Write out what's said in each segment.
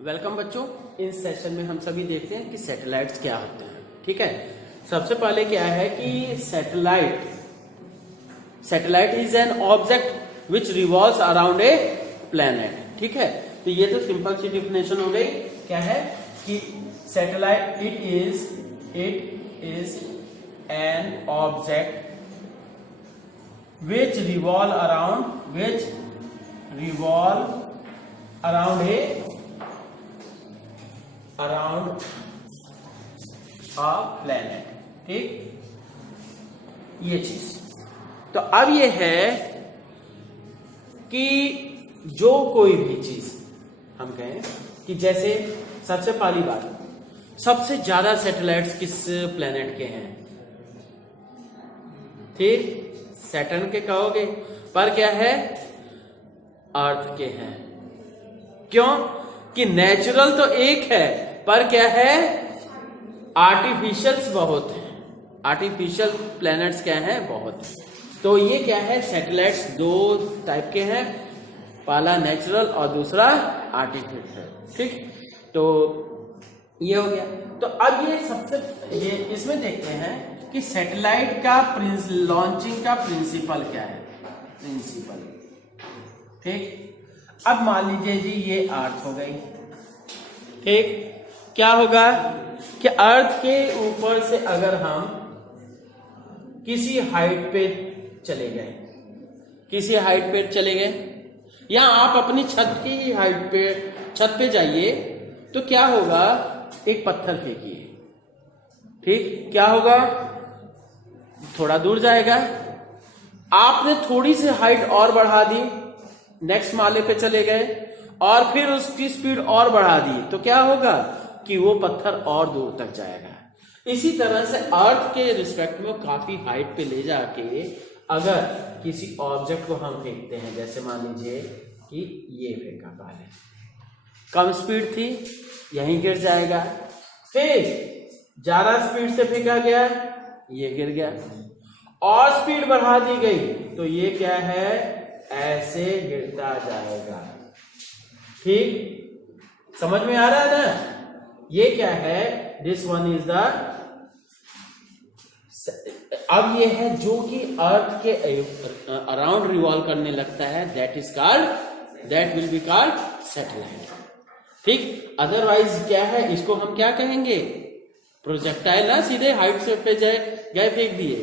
Welcome बच्चों। इस session में हम सभी देखते हैं कि सैटेलाइट्स क्या होते हैं। ठीक है, सबसे पहले क्या है कि satellite is an object which revolves around a planet. ठीक है, तो ये तो सिंपल सी डिफिनेशन हो गई। क्या है कि satellite it is an object which revolve around a planet. ठीक, ये चीज तो अब ये है कि जो कोई भी चीज हम कहें कि जैसे सबसे पहली बात, सबसे ज्यादा सैटेलाइट्स किस प्लैनेट के हैं? ठीक, सैटर्न के कहोगे, पर क्या है, अर्थ के हैं। क्यों? कि नेचुरल तो एक है, पर क्या है, आर्टिफिशियल्स बहुत हैं। आर्टिफिशियल प्लैनेट्स क्या हैं? बहुत हैं। तो ये क्या है, सैटेलाइट्स दो टाइप के हैं, पहला नेचुरल और दूसरा आर्टिफिशियल। ठीक, तो ये हो गया। तो अब ये इसमें देखते हैं कि सैटेलाइट का लॉन्चिंग का प्रिंसिपल क्या है। ठीक, अब मान लीजिए जी ये अर्थ हो गई। ठीक, क्या होगा कि अर्थ के ऊपर से अगर हम किसी हाइट पे चले गए, या आप अपनी छत पे जाइए, तो क्या होगा, एक पत्थर फेंकिए। ठीक, क्या होगा, थोड़ा दूर जाएगा। आपने थोड़ी सी हाइट और बढ़ा दी, नेक्स्ट माले पे चले गए और फिर उसकी स्पीड और बढ़ा दी, तो क्या होगा कि वो पत्थर और दूर तक जाएगा। इसी तरह से अर्थ के रिस्पेक्ट में काफी हाइट पे ले जाके अगर किसी ऑब्जेक्ट को हम फेंकते हैं, जैसे मान लीजिए कि ये फेंका, पहले कम स्पीड थी, यहीं गिर जाएगा। फिर ज्यादा स्पीड से फेंका गया, ये गिर गया, और स्पीड बढ़ा दी गई, तो ये क्या है, ऐसे गिरता जाएगा। ठीक, समझ में आ रहा है ना? ये क्या है, दिस वन इज द, अब ये है जो कि अर्थ के अराउंड रिवॉल्व करने लगता है, that will be called satellite. ठीक, अदरवाइज क्या है, इसको हम क्या कहेंगे, प्रोजेक्टाइल। ना सीधे हाइट से पे गए फेंक दिए,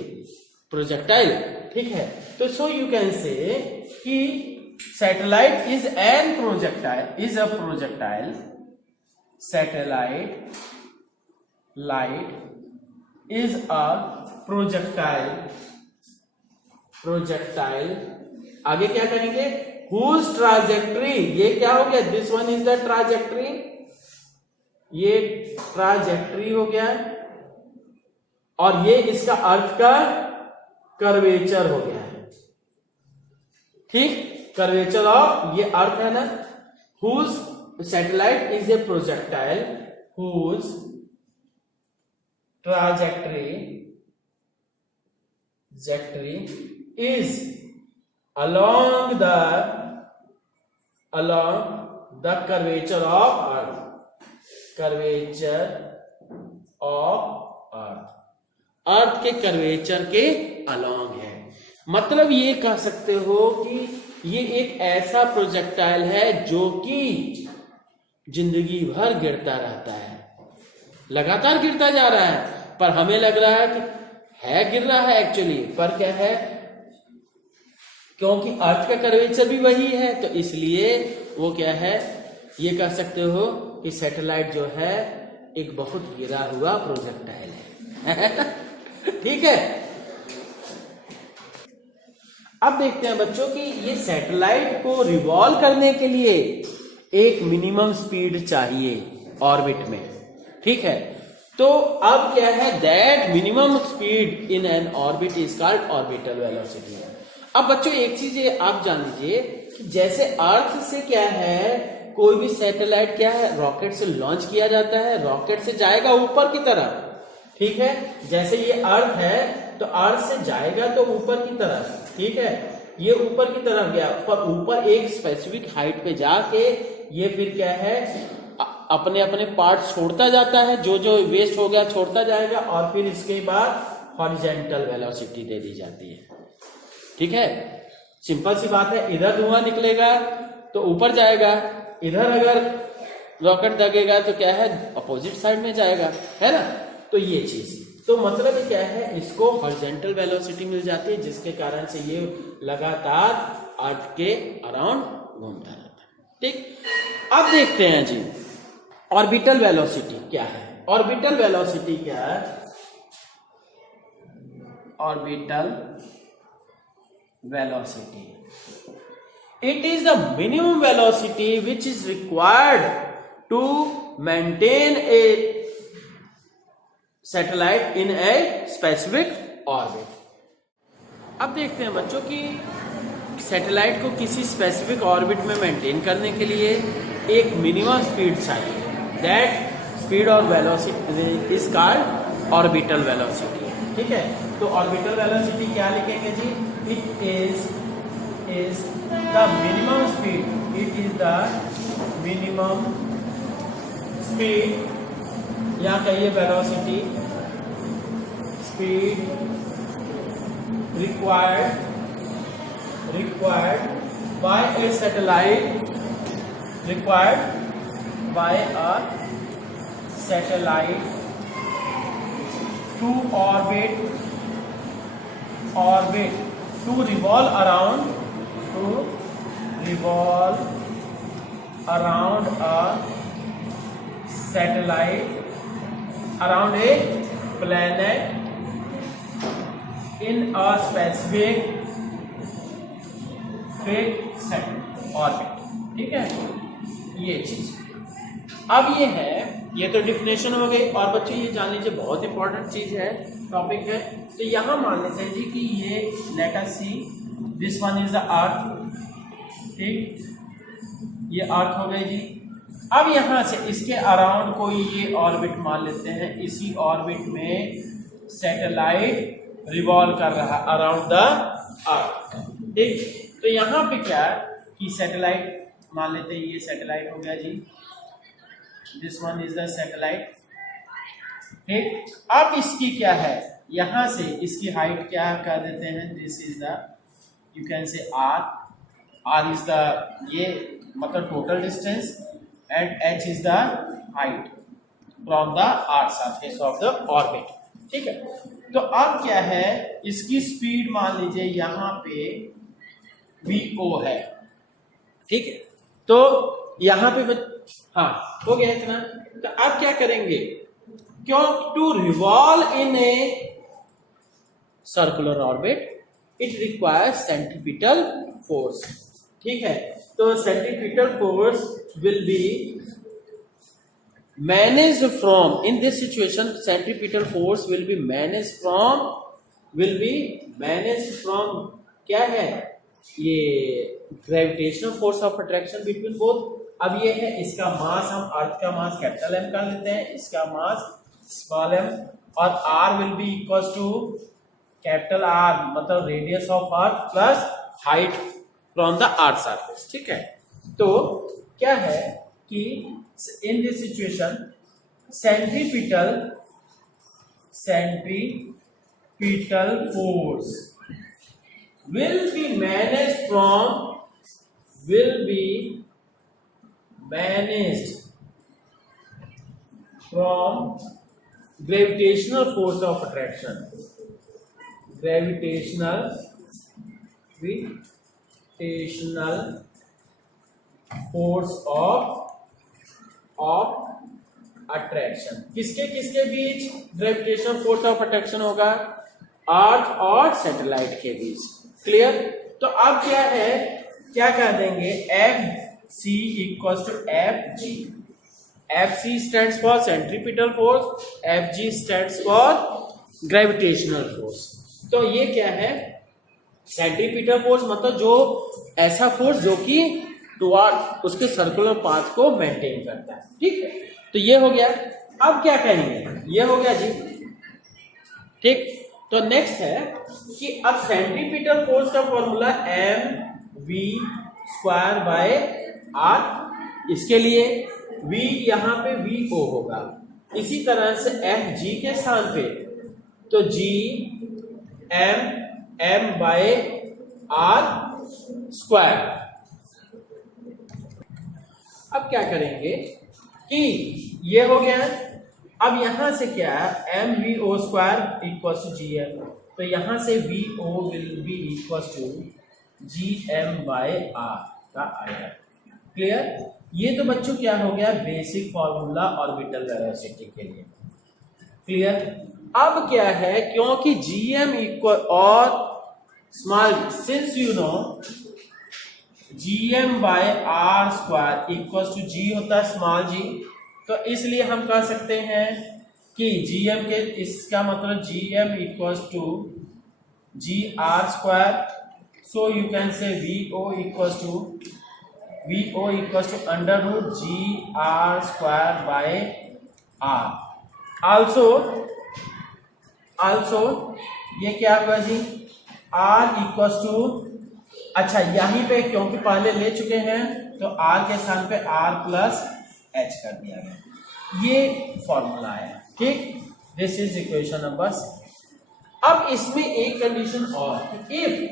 प्रोजेक्टाइल। ठीक है, तो सो यू कैन से कि satellite is a projectile. Satellite is a projectile. आगे क्या करेंगे, whose ट्राजेक्ट्री, ये क्या हो गया, this one is the trajectory, ये ट्राजेक्ट्री हो गया, और ये इसका अर्थ का कर्वेचर हो गया है। ठीक, कर्वेचर ऑफ, ये अर्थ है ना, whose satellite is a projectile whose trajectory is along the curvature of अर्थ के कर्वेचर के अलॉन्ग है। मतलब ये कह सकते हो कि ये एक ऐसा प्रोजेक्टाइल है जो कि जिंदगी भर गिरता रहता है, लगातार गिरता जा रहा है, पर हमें लग रहा है कि गिर रहा है एक्चुअली, पर क्या है, क्योंकि अर्थ का कर्वेचर भी वही है, तो इसलिए वो क्या है, ये कह सकते हो कि सैटेलाइट जो है एक बहुत गिरा हुआ प्रोजेक्टाइल है। ठीक है, अब देखते हैं बच्चों कि ये सैटेलाइट को रिवॉल्व करने के लिए एक मिनिमम स्पीड चाहिए ऑर्बिट में। ठीक है, तो अब क्या है, that minimum speed in an orbit is called orbital velocity. अब बच्चों एक चीज आप जान लीजिए कि जैसे अर्थ से क्या है, कोई भी सैटेलाइट क्या है, रॉकेट से लॉन्च किया जाता है, रॉकेट से जाएगा ऊपर की तरफ। ठीक है, जैसे ये अर्थ है तो अर्थ से जाएगा तो ऊपर की तरफ। ठीक है, ये ऊपर की तरफ गया, पर ऊपर एक स्पेसिफिक हाइट पे जाके ये फिर क्या है, अपने अपने पार्ट छोड़ता जाता है, जो जो वेस्ट हो गया छोड़ता जाएगा, और फिर इसके बाद हॉरिजॉन्टल वेलोसिटी दे दी जाती है। ठीक है, सिंपल सी बात है। इधर धुआं निकलेगा तो ऊपर जाएगा, इधर अगर रॉकेट दगेगा तो क्या है, अपोजिट साइड में जाएगा, है ना। तो ये चीज, तो मतलब क्या है, इसको हॉरिजॉन्टल वेलोसिटी मिल जाती है, जिसके कारण से ये लगातार अर्थ के अराउंड घूमता रहता है। ठीक, अब देखते हैं जी ऑर्बिटल वेलोसिटी क्या है। ऑर्बिटल वेलोसिटी क्या है? Orbital velocity, it is the minimum velocity which is required to maintain a satellite in a specific orbit। अब देखते हैं बच्चों कि सैटेलाइट को किसी स्पेसिफिक ऑर्बिट में मेंटेन करने के लिए एक मिनिमम स्पीड चाहिए। दैट स्पीड और velocity is called orbital velocity. ठीक है, तो ऑर्बिटल वेलोसिटी क्या लिखेंगे जी? It is the minimum speed, it is the minimum speed, यहाँ कहिए velocity, speed required by a satellite, required by a satellite to orbit, to revolve around a satellite, around a planet in a specific orbit। ठीक है, ये चीज। अब ये है, ये तो डिफिनेशन हो गई। और बच्चों ये जान लीजिए, बहुत इंपॉर्टेंट चीज है, टॉपिक है। तो यहां मान लेते हैं जी कि ये let us see, this one is the earth. ठीक, ये अर्थ हो गई जी। अब यहां से इसके अराउंड कोई ये ऑर्बिट मान लेते हैं, इसी ऑर्बिट में सैटेलाइट रिवॉल्व कर रहा है अराउंड द अर्थ। ठीक, तो यहां पे क्या कि सैटेलाइट मान लेते हैं, ये सैटेलाइट हो गया जी, this one is the satellite. ठीक, अब इसकी क्या है, यहां से इसकी हाइट क्या कर देते हैं, this is the, you can say r is the, ये मतलब total distance, and h is the height from the earth surface of the orbit. ठीक है, तो अब क्या है, इसकी स्पीड मान लीजिए यहाँ पे vo है। ठीक है, तो यहाँ पे हाँ हो गया इतना। तो अब क्या करेंगे, क्यों, to revolve in a circular orbit it requires centripetal force. ठीक है, तो centripetal force will be managed from, in this situation centripetal force will be managed from क्या है, ये gravitational force of attraction between both. अब ये है, इसका मास हम अर्थ का मास कैपिटल एम कर लेते हैं, इसका मास स्मॉल एम, और R will be equal to capital R, मतलब radius of earth plus height from the earth surface. ठीक है, तो क्या है कि in this situation centripetal force will be managed from gravitational force of attraction, gravitational force of attraction। किसके किसके बीच gravitational force of attraction होगा, अर्थ और सैटेलाइट के बीच। क्लियर, तो अब क्या है, क्या कर देंगे, f c equal to f g. F c stands for centripetal force, f g stands for gravitational force. तो ये क्या है, सेंट्रीपिटल फोर्स मतलब जो ऐसा फोर्स जो कि टुवर्ड उसके सर्कुलर पाथ को मेंटेन करता है। ठीक है, तो ये हो गया। अब क्या करेंगे, ये हो गया जी। ठीक, तो नेक्स्ट है कि अब सेंट्रीपिटल फोर्स का formula m v square by r, इसके लिए v यहाँ पे vo होगा। इसी तरह से f g के स्थान पे तो g m by r square. अब क्या करेंगे कि ये हो गया, अब यहां से क्या है m v o square equal to g m, तो यहां से v o will be equal to g M by r का आएगा। क्लियर? ये तो बच्चों क्या हो गया बेसिक फॉर्मूला ऑर्बिटल वेलोसिटी के लिए। क्लियर? अब क्या है, क्योंकि जी एम इक्वल और small since you know G M by R square equal to G होता है स्मॉल जी, तो इसलिए हम कह सकते हैं कि जी एम के इसका मतलब g M equal to g r square, so you can say v o equal to under root g r square by r. Also ये क्या होगा जी आर इक्वल टू, अच्छा यहीं पे क्योंकि पहले ले चुके हैं तो r के स्थान पे r प्लस h कर दिया गया, ये फॉर्मूला है। ठीक, दिस इज इक्वेशन नंबर। अब इसमें एक कंडीशन और, if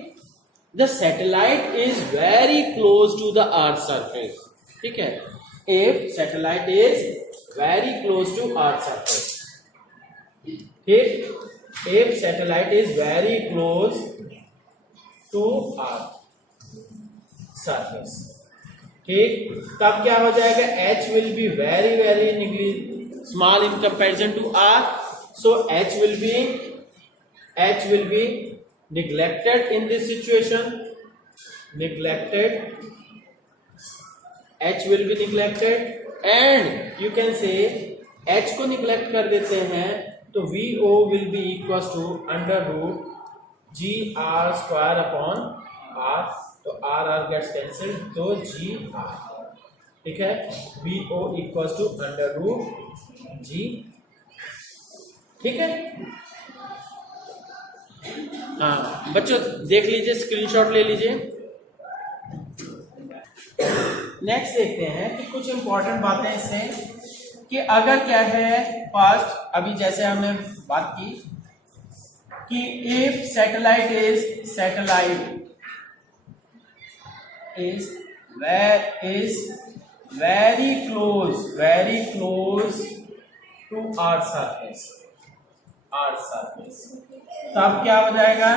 the satellite is very close to the earth surface, ठीक है, if satellite is very close to earth surface, ठीक, if satellite is very close to earth surface, ठीक, तब क्या हो जाएगा h will be very very small in comparison to r, so h will be neglected in this situation, h will be neglected and you can say h को neglect कर देते हैं तो vo will be equals to under root g r square upon r, तो r gets cancelled तो g r, ठीक है, vo equals to under root g, ठीक है। हाँ बच्चों देख लीजिए, स्क्रीनशॉट ले लीजिए। नेक्स्ट देखते हैं कि कुछ इंपॉर्टेंट बातें इससे, कि अगर क्या है फर्स्ट, अभी जैसे हमने बात की कि if satellite is very close to earth surface, तब क्या हो जाएगा,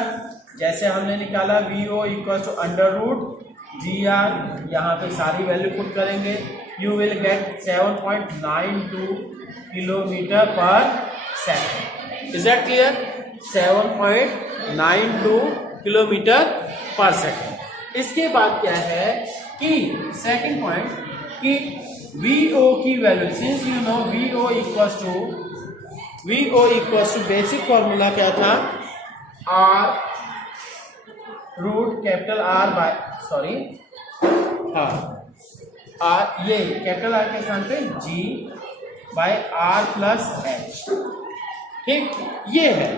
जैसे हमने निकाला vo equal to under root g r, यहाँ पे सारी वैल्यू पुट करेंगे, you will get 7.92 kilometre per second. Is that clear? 7.92 kilometre per second. इसके बाद क्या है कि सेकेंड पॉइंट कि vo की value, since you know vo equals to basic formula क्या था, r root capital R by, sorry हाँ R, ये कैपिटल R के स्थान पे G by R plus H, ठीक, ये है।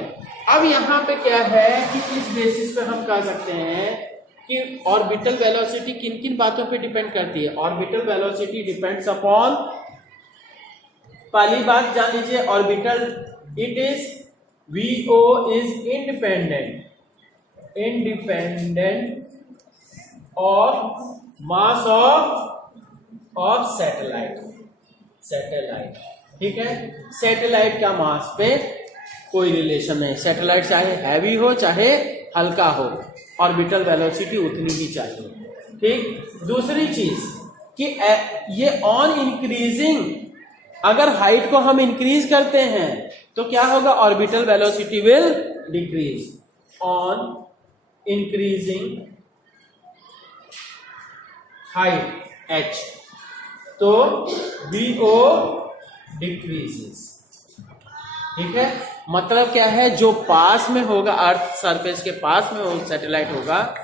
अब यहाँ पे क्या है कि इस बेसिस पे हम कह सकते हैं कि ऑर्बिटल वेलोसिटी किन किन बातों पे डिपेंड करती है। ऑर्बिटल वेलोसिटी डिपेंड्स अपॉन, पहली बात जान लीजिए, orbital it is vo is independent और मास ऑफ सैटेलाइट, ठीक है, सैटेलाइट का मास पे कोई रिलेशन नहीं, सैटेलाइट चाहे हैवी हो चाहे हल्का हो, ऑर्बिटल वेलोसिटी उतनी ही चाहिए, ठीक। दूसरी चीज कि ये ऑन इंक्रीजिंग, अगर हाइट को हम इंक्रीज करते हैं तो क्या होगा, orbital velocity will decrease, on increasing height h तो vo डिक्रीजेस, ठीक है। मतलब क्या है, जो पास में होगा, अर्थ सरफेस के पास में वो सैटेलाइट होगा,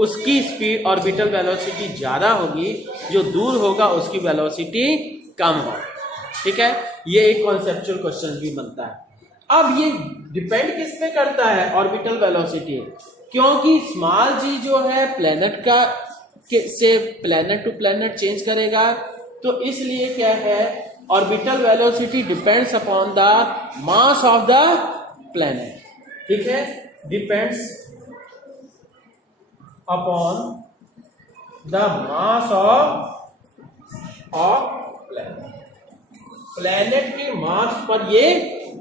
उसकी स्पीड ऑर्बिटल वेलोसिटी ज्यादा होगी, जो दूर होगा उसकी वेलोसिटी कम होगी, ठीक है। ये एक कॉन्सेप्चुअल क्वेश्चन भी बनता है। अब ये डिपेंड किस पे करता है, ऑर्बिटल वेलोसिटी, क्योंकि स्मॉल जी जो है प्लेनेट का से प्लेनेट टू प्लेनेट चेंज करेगा, तो इसलिए क्या है, orbital velocity depends upon the mass of the planet, ठीक है, depends upon the mass of planet के मास पर ये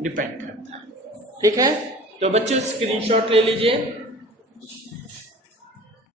डिपेंड करता है, ठीक है। तो बच्चों स्क्रीनशॉट ले लीजिए।